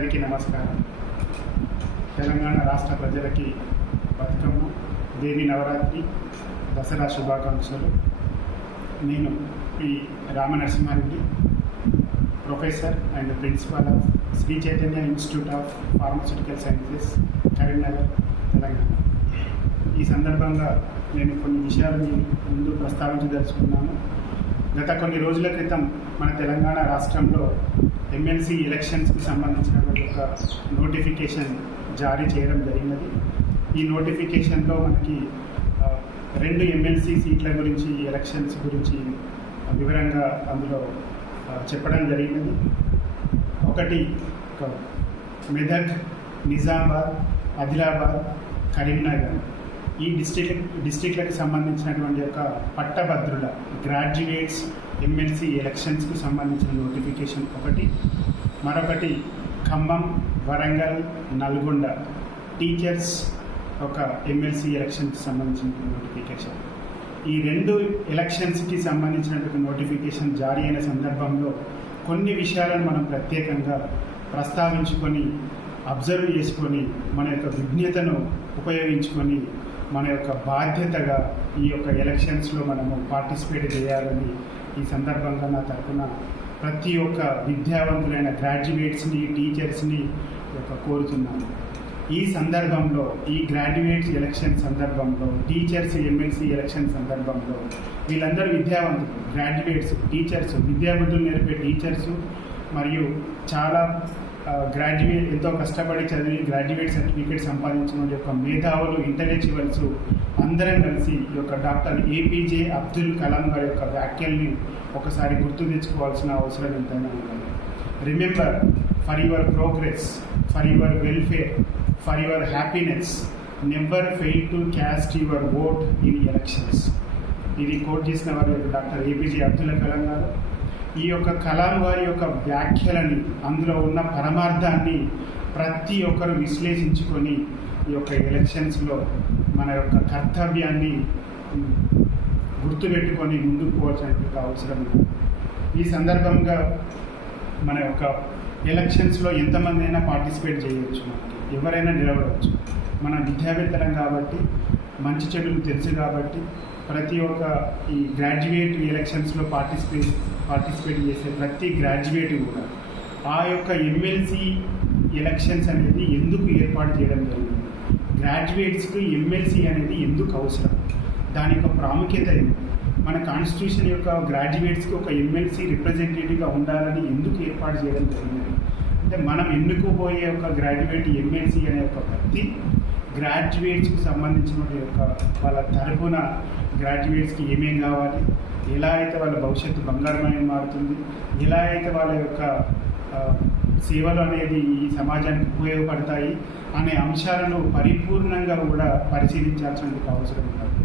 అందరికీ నమస్కారం. తెలంగాణ రాష్ట్ర ప్రజలకి బతుకమ్మ, దేవి నవరాత్రి, దసరా శుభాకాంక్షలు. నేను P Ramanarasimhareddy, professor and principal of Sri Chaitanya institute of pharmaceutical sciences, Karimnagar, Telangana. ఈ సందర్భంగా నేను కొన్ని విషయాలు ముందు ప్రస్తావించదలుచుకున్నాను. గత కొన్ని రోజుల క్రితం మన తెలంగాణ రాష్ట్రంలో ఎమ్మెల్సీ ఎలక్షన్స్కి సంబంధించినటువంటి ఒక నోటిఫికేషన్ జారీ చేయడం జరిగినది. ఈ నోటిఫికేషన్లో మనకి 2 ఎమ్మెల్సీ సీట్ల గురించి, ఎలక్షన్స్ గురించి వివరంగా అందులో చెప్పడం జరిగినది. ఒకటి మెదక్, నిజామాబాద్, ఆదిలాబాద్, కరీంనగర్ ఈ డిస్ట్రిక్ట్లకు సంబంధించినటువంటి యొక్క పట్టభద్రుల గ్రాడ్యుయేట్స్ ఎమ్మెల్సీ ఎలక్షన్స్కి సంబంధించిన నోటిఫికేషన్ ఒకటి. మరొకటి ఖమ్మం, వరంగల్, నల్గొండ టీచర్స్ ఒక ఎమ్మెల్సీ ఎలక్షన్కి సంబంధించిన నోటిఫికేషన్. ఈ 2 ఎలక్షన్స్కి సంబంధించినటువంటి నోటిఫికేషన్ జారీ అయిన సందర్భంలో కొన్ని విషయాలను మనం ప్రత్యేకంగా ప్రస్తావించుకొని, అబ్జర్వ్ చేసుకొని, మన యొక్క విజ్ఞతను ఉపయోగించుకొని, మన యొక్క బాధ్యతగా ఈ యొక్క ఎలక్షన్స్లో మనము పార్టిసిపేట్ చేయాలని ఈ సందర్భంగా నా తరఫున ప్రతి ఒక్క విద్యావంతులైన గ్రాడ్యుయేట్స్ని, టీచర్స్ని కోరుతున్నాను. ఈ సందర్భంలో, ఈ గ్రాడ్యుయేట్స్ ఎలక్షన్ సందర్భంలో, టీచర్స్ ఎమ్మెల్సీ ఎలక్షన్ సందర్భంలో వీళ్ళందరూ విద్యావంతులు, గ్రాడ్యుయేట్స్, టీచర్స్, విద్యాబుద్ధులు నేర్పే టీచర్సు మరియు చాలా ఎంతో కష్టపడి చదివి గ్రాడ్యుయేట్ సర్టిఫికేట్ సంపాదించిన యొక్క మేధావులు, ఇంటలెక్చువల్స్ అందరం కలిసి ఈ యొక్క డాక్టర్ ఏపీజే అబ్దుల్ కలాం గారి యొక్క వ్యాఖ్యల్ని ఒకసారి గుర్తు తెచ్చుకోవాల్సిన అవసరం ఎంతైనా ఉన్నది. Remember, for your progress, for your welfare, for your happiness, never fail to caste your vote in elections. ఇది కోట్ చేసిన వారు డాక్టర్ ఏపీజే అబ్దుల్ కలాం గారు. ఈ యొక్క కలాం గారి యొక్క వ్యాఖ్యలని, అందులో ఉన్న పరమార్థాన్ని ప్రతి ఒక్కరు విశ్లేషించుకొని ఈ యొక్క ఎలక్షన్స్లో మన యొక్క కర్తవ్యాన్ని గుర్తుపెట్టుకొని ముందుకు పోవాల్సినటువంటి అవసరం ఉంది. ఈ సందర్భంగా మన యొక్క ఎలక్షన్స్లో ఎంతమంది అయినా పార్టిసిపేట్ చేయవచ్చు, మనకి ఎవరైనా నిలబడవచ్చు. మన విద్యావేత్తలం కాబట్టి, మంచి చెడులు తెలుసు కాబట్టి ప్రతి ఒక్క ఈ గ్రాడ్యుయేట్ ఎలక్షన్స్లో పార్టిసిపేట్ చేసే ప్రతి గ్రాడ్యుయేట్ కూడా ఆ యొక్క ఎమ్మెల్సీ ఎలక్షన్స్ అనేది ఎందుకు ఏర్పాటు చేయడం జరిగింది, గ్రాడ్యుయేట్స్కి ఎమ్మెల్సీ అనేది ఎందుకు అవసరం, దాని యొక్క ప్రాముఖ్యత ఏంటి, మన కాన్స్టిట్యూషన్ యొక్క గ్రాడ్యుయేట్స్కి ఒక ఎమ్మెల్సీ రిప్రజెంటేటివ్గా ఉండాలని ఎందుకు ఏర్పాటు చేయడం జరిగింది అంటే, మనం ఎన్నుకోబోయే ఒక గ్రాడ్యుయేట్ ఎమ్మెల్సీ అనే ఒక వ్యక్తి గ్రాడ్యుయేట్స్కి సంబంధించిన యొక్క వాళ్ళ తరఫున గ్రాడ్యుయేట్స్కి ఏమేం కావాలి, ఎలా అయితే వాళ్ళ భవిష్యత్తు బంగారమయం మారుతుంది, ఎలా అయితే వాళ్ళ యొక్క సేవలు అనేది ఈ సమాజానికి ఉపయోగపడతాయి అనే అంశాలను పరిపూర్ణంగా కూడా పరిశీలించాల్సిన అవసరం ఉంటుంది.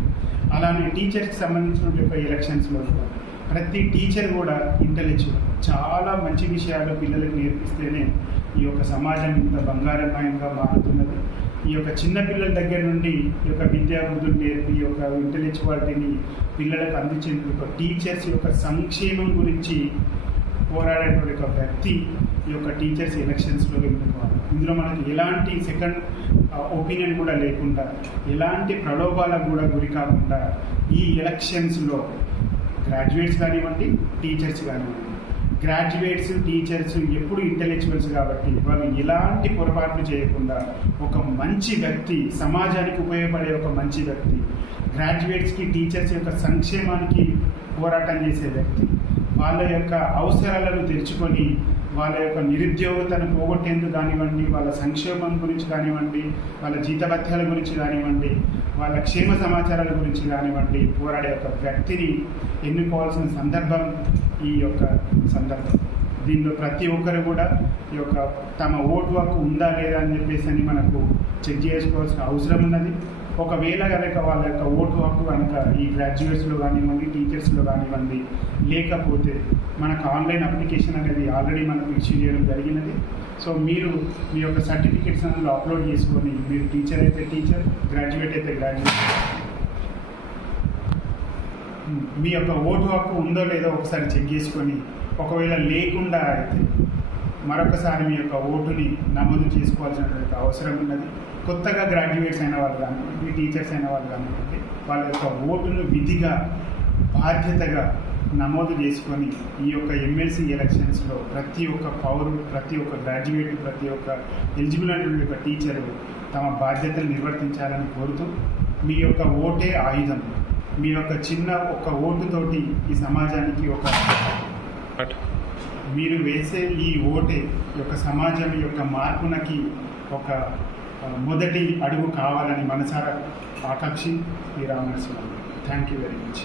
అలానే టీచర్స్కి సంబంధించిన యొక్క ఎలక్షన్స్లో కూడా ప్రతి టీచర్ కూడా ఇంటెలెక్చువల్, చాలా మంచి విషయాలు పిల్లలకు నేర్పిస్తేనే ఈ యొక్క సమాజం ఇంత బంగారమయంగా మారుతున్నది. ఈ యొక్క చిన్న పిల్లల దగ్గర నుండి ఈ యొక్క విద్యాబుద్ధులు నేర్పి ఈ యొక్క ఇంటెలెక్చువాలిటీని పిల్లలకు అందించే ఒక టీచర్స్ యొక్క సంక్షేమం గురించి పోరాడేటువంటి ఒక వ్యక్తి ఈ యొక్క టీచర్స్ ఎలక్షన్స్లో ఎన్నుకోవాలి. ఇందులో మనకి ఎలాంటి సెకండ్ ఒపీనియన్ కూడా లేకుండా, ఎలాంటి ప్రలోభాలకు కూడా గురి కాకుండా ఈ ఎలక్షన్స్లో గ్రాడ్యుయేట్స్ కానివ్వండి, టీచర్స్ కానివ్వండి, గ్రాడ్యుయేట్స్, టీచర్స్ ఎప్పుడు ఇంటెలెక్చువల్స్ కాబట్టి వాళ్ళు ఎలాంటి పొరపాట్లు చేయకుండా ఒక మంచి వ్యక్తి, సమాజానికి ఉపయోగపడే ఒక మంచి వ్యక్తి, గ్రాడ్యుయేట్స్కి, టీచర్స్ యొక్క సంక్షేమానికి పోరాటం చేసే వ్యక్తి, వాళ్ళ యొక్క అవసరాలను తెరుచుకొని వాళ్ళ యొక్క నిరుద్యోగతను పోగొట్టేందుకు కానివ్వండి, వాళ్ళ సంక్షేమం గురించి కానివ్వండి, వాళ్ళ జీతభత్యాల గురించి కానివ్వండి, వాళ్ళ క్షేమ సమాచారాల గురించి కానివ్వండి పోరాడే ఒక వ్యక్తిని ఎన్నుకోవాల్సిన సందర్భం ఈ యొక్క సందర్భం. దీనిలో ప్రతి ఒక్కరు కూడా ఈ యొక్క తమ ఓటు హక్కు ఉందా లేదా అని చెప్పేసి అని మనకు చెక్ చేసుకోవాల్సిన అవసరం ఉన్నది. ఒకవేళ కనుక వాళ్ళ యొక్క ఓటు హక్కు కనుక ఈ గ్రాడ్యుయేట్స్లో కానివ్వండి, టీచర్స్లో కానివ్వండి లేకపోతే మనకు ఆన్లైన్ అప్లికేషన్ అనేది ఆల్రెడీ మనకు ఇష్యూ చేయడం జరిగినది. సో మీరు మీ యొక్క సర్టిఫికేట్స్ అందులో అప్లోడ్ చేసుకొని, మీరు టీచర్ అయితే టీచర్, గ్రాడ్యుయేట్ అయితే గ్రాడ్యుయేట్, మీ యొక్క ఓటు హక్కు ఉందో లేదో ఒకసారి చెక్ చేసుకొని, ఒకవేళ లేకుండా అయితే మరొకసారి మీ యొక్క ఓటుని నమోదు చేసుకోవాల్సినటువంటి అవసరం ఉన్నది. కొత్తగా గ్రాడ్యుయేట్స్ అయిన వాళ్ళు కానివ్వండి, టీచర్స్ అయిన వాళ్ళు కానివ్వండి, వాళ్ళ యొక్క ఓటును విధిగా బాధ్యతగా నమోదు చేసుకొని ఈ యొక్క ఎమ్మెల్సీ ఎలక్షన్స్లో ప్రతి ఒక్క పౌరుడు, ప్రతి ఒక్క గ్రాడ్యుయేట్, ప్రతి ఒక్క ఎలిజిబుల్ అయినటువంటి ఒక టీచరు తమ బాధ్యతలు నిర్వర్తించాలని కోరుతూ, మీ యొక్క ఓటే ఆయుధం. మీ యొక్క చిన్న ఒక ఓటుతోటి ఈ సమాజానికి మీరు వేసే ఈ ఓటే యొక్క సమాజం యొక్క మార్పునకి ఒక మొదటి అడుగు కావాలని మనసారా ఆకాంక్షి. Sriramanarasimha. Thank you very much.